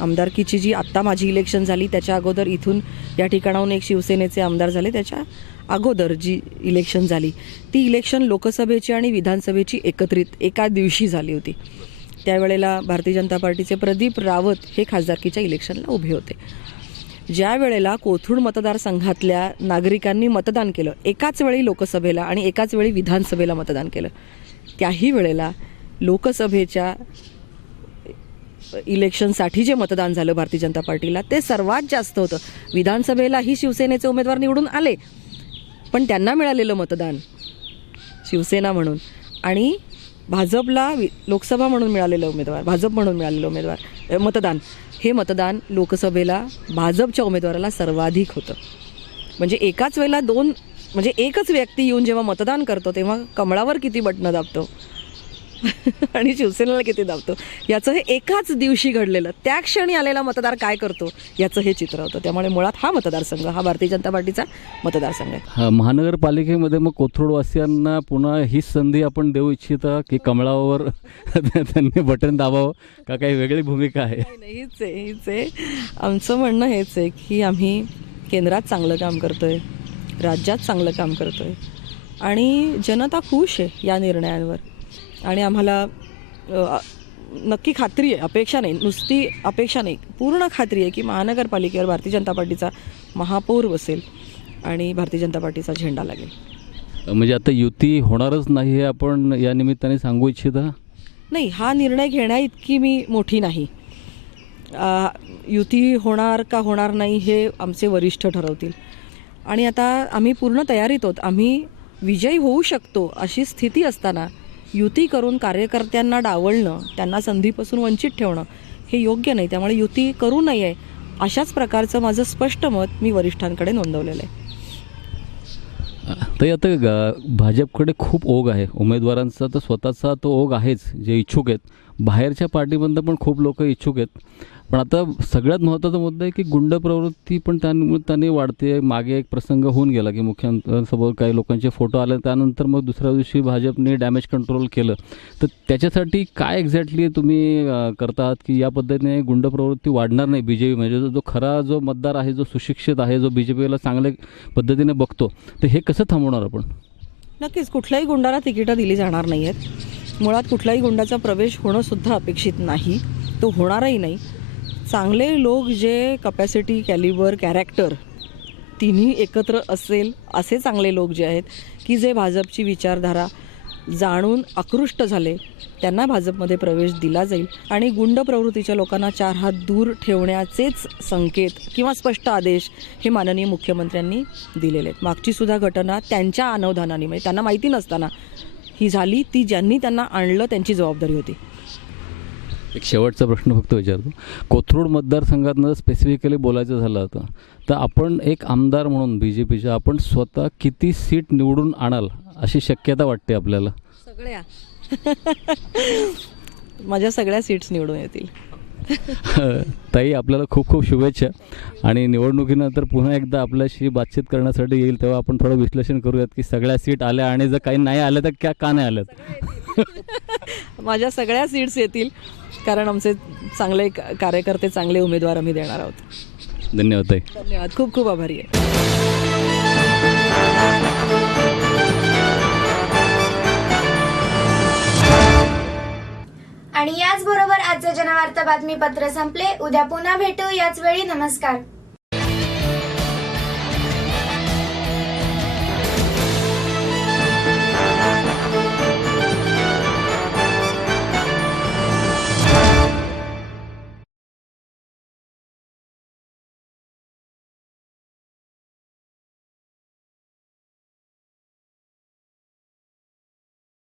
आमदारकीची जी आत्ता माझी इलेक्शन झाली त्याच्या अगोदर इथून या ठिकाणाहून एक शिवसेनेचे आमदार झाले. त्याच्या अगोदर जी इलेक्शन झाली ती इलेक्शन लोकसभेची आणि विधानसभेची एकत्रित एका दिवशी झाली होती. त्यावेळेला भारतीय जनता पार्टीचे प्रदीप रावत हे खासदारकीच्या इलेक्शनला उभे होते. ज्या वेळेला कोथरूड मतदारसंघातल्या नागरिकांनी मतदान केलं एकाच वेळी लोकसभेला आणि एकाच वेळी विधानसभेला मतदान केलं त्याही वेळेला लोकसभेच्या इलेक्शनसाठी जे मतदान झालं भारतीय जनता पार्टीला ते सर्वात जास्त होतं. विधानसभेलाही शिवसेनेचे उमेदवार निवडून आले पण त्यांना मिळालेलं मतदान शिवसेना म्हणून आणि भाजपला लोकसभा म्हणून मिळालेलं उमेदवार भाजप म्हणून मिळालेलं मतदान हे मतदान लोकसभेला भाजपच्या उमेदवाराला सर्वाधिक होतं. म्हणजे एकाच वेळेला म्हणजे एकच व्यक्ती येऊन जेव्हा मतदान करतो तेव्हा कमळावर किती बटणं दाबतो आणि शिवसेनेला किती दाबतो याचं हे एकाच दिवशी घडलेलं त्या क्षणी आलेला मतदार काय करतो याचं हे चित्र होतं. त्यामुळे मुळात हा मतदारसंघ हा भारतीय जनता पार्टीचा मतदारसंघ आहे. महानगरपालिकेमध्ये मग कोथरूडवासियांना पुन्हा हीच संधी आपण देऊ इच्छिता की कमळावर त्यांनी बटन दाबावं का काही वेगळी भूमिका आहे? हीच आहे आमचं म्हणणं हेच आहे की आम्ही केंद्रात चांगलं काम करतोय राज्यात चांगलं काम करतोय आणि जनता खुश आहे या निर्णयांवर आणि आम्हाला नक्की खात्री आहे अपेक्षा नाही नुसती अपेक्षा नाही पूर्ण खात्री आहे की महानगरपालिकेवर भारतीय जनता पार्टीचा महापौर बसेल आणि भारतीय जनता पार्टीचा झेंडा लागेल. म्हणजे आता युती होणारच नाही हे आपण या निमित्ताने सांगू इच्छिता? नाही, हा निर्णय घेण्या इतकी मी मोठी नाही. युती होणार का होणार नाही हे आमचे वरिष्ठ ठरवतील. आणि आता आम्ही पूर्ण तयारीत आहोत. आम्ही विजयी होऊ शकतो अशी स्थिती असताना युती करून कार्यकर्त्यांना डावलणं, त्यांना संधीपासून वंचित ठेवणं हे योग्य नाही. त्यामुळे युती करू नये अशाच प्रकारचं माझं स्पष्ट मत मी वरिष्ठांकडे नोंदवलेलं आहे. तर आता भाजपकडे खूप ओघ आहे उमेदवारांचा, तर स्वतःचा तो ओघ आहेच, जे इच्छुक आहेत. बाहेरच्या पार्टीमधनं पण खूप लोक इच्छुक आहेत. पण आता सगळ्यात महत्त्वाचा मुद्दा आहे की गुंड प्रवृत्ती पण त्यानिमित्ताने वाढते. मागे एक प्रसंग होऊन गेला की मुख्यमंत्र्यांसमोर काही लोकांचे फोटो आले, त्यानंतर मग दुसऱ्या दिवशी भाजपने डॅमेज कंट्रोल केलं. तर त्याच्यासाठी काय एक्झॅक्टली तुम्ही करतात की या पद्धतीने गुंड प्रवृत्ती वाढणार नाही BJP, म्हणजे जो खरा जो मतदार आहे, जो सुशिक्षित आहे, जो BJPला चांगल्या पद्धतीने बघतो, तर हे कसं थांबवणार आपण? नक्कीच कुठल्याही गुंडाला तिकीटं दिली जाणार नाही आहेत. मुळात कुठल्याही गुंडाचा प्रवेश होणंसुद्धा अपेक्षित नाही, तो होणारही नाही. चांगले लोक जे कपॅसिटी, कॅलिबर, कॅरेक्टर तिन्ही एकत्र असेल असे चांगले लोक जे आहेत की जे भाजपची विचारधारा जाणून आकृष्ट झाले, त्यांना भाजपमध्ये प्रवेश दिला जाईल. आणि गुंड प्रवृत्तीच्या लोकांना 4 हात दूर ठेवण्याचेच संकेत किंवा स्पष्ट आदेश हे माननीय मुख्यमंत्र्यांनी दिलेले आहेत. मागची सुद्धा घटना त्यांच्या अनवधानाने, म्हणजे त्यांना माहिती नसताना ही झाली, ती ज्यांनी त्यांना आणलं त्यांची जबाबदारी होती. एक शेवटचा प्रश्न फक्त विचारतो. कोथरूड मतदारसंघातनं स्पेसिफिकली बोलायचं झालं तर आपण एक आमदार म्हणून BJPच्या आपण स्वतः किती सीट निवडून आणाल अशी शक्यता वाटते आपल्याला? सगळ्या माझ्या सगळ्या सीट्स निवडून येतील. ताई, आपल्याला खूप खूप शुभेच्छा. आणि निवडणुकीनंतर पुन्हा एकदा आपल्याशी बातचीत करण्यासाठी येईल तेव्हा आपण थोडं विश्लेषण करूयात की सगळ्या सीट आल्या आणि जर काही नाही आल्या तर का नाही आल्यात. माझ्या सगळ्या सीट्स येतील, कारण आमचे चांगले कार्यकर्ते, चांगले उमेदवार आम्ही देणार आहोत. धन्यवाद ताई. धन्यवाद, खूप खूप आभारी आहे. आणि याचबरोबर आजचे जनवार्ता बातमीपत्र संपले. उद्या पुन्हा भेटू याच वेळी. नमस्कार.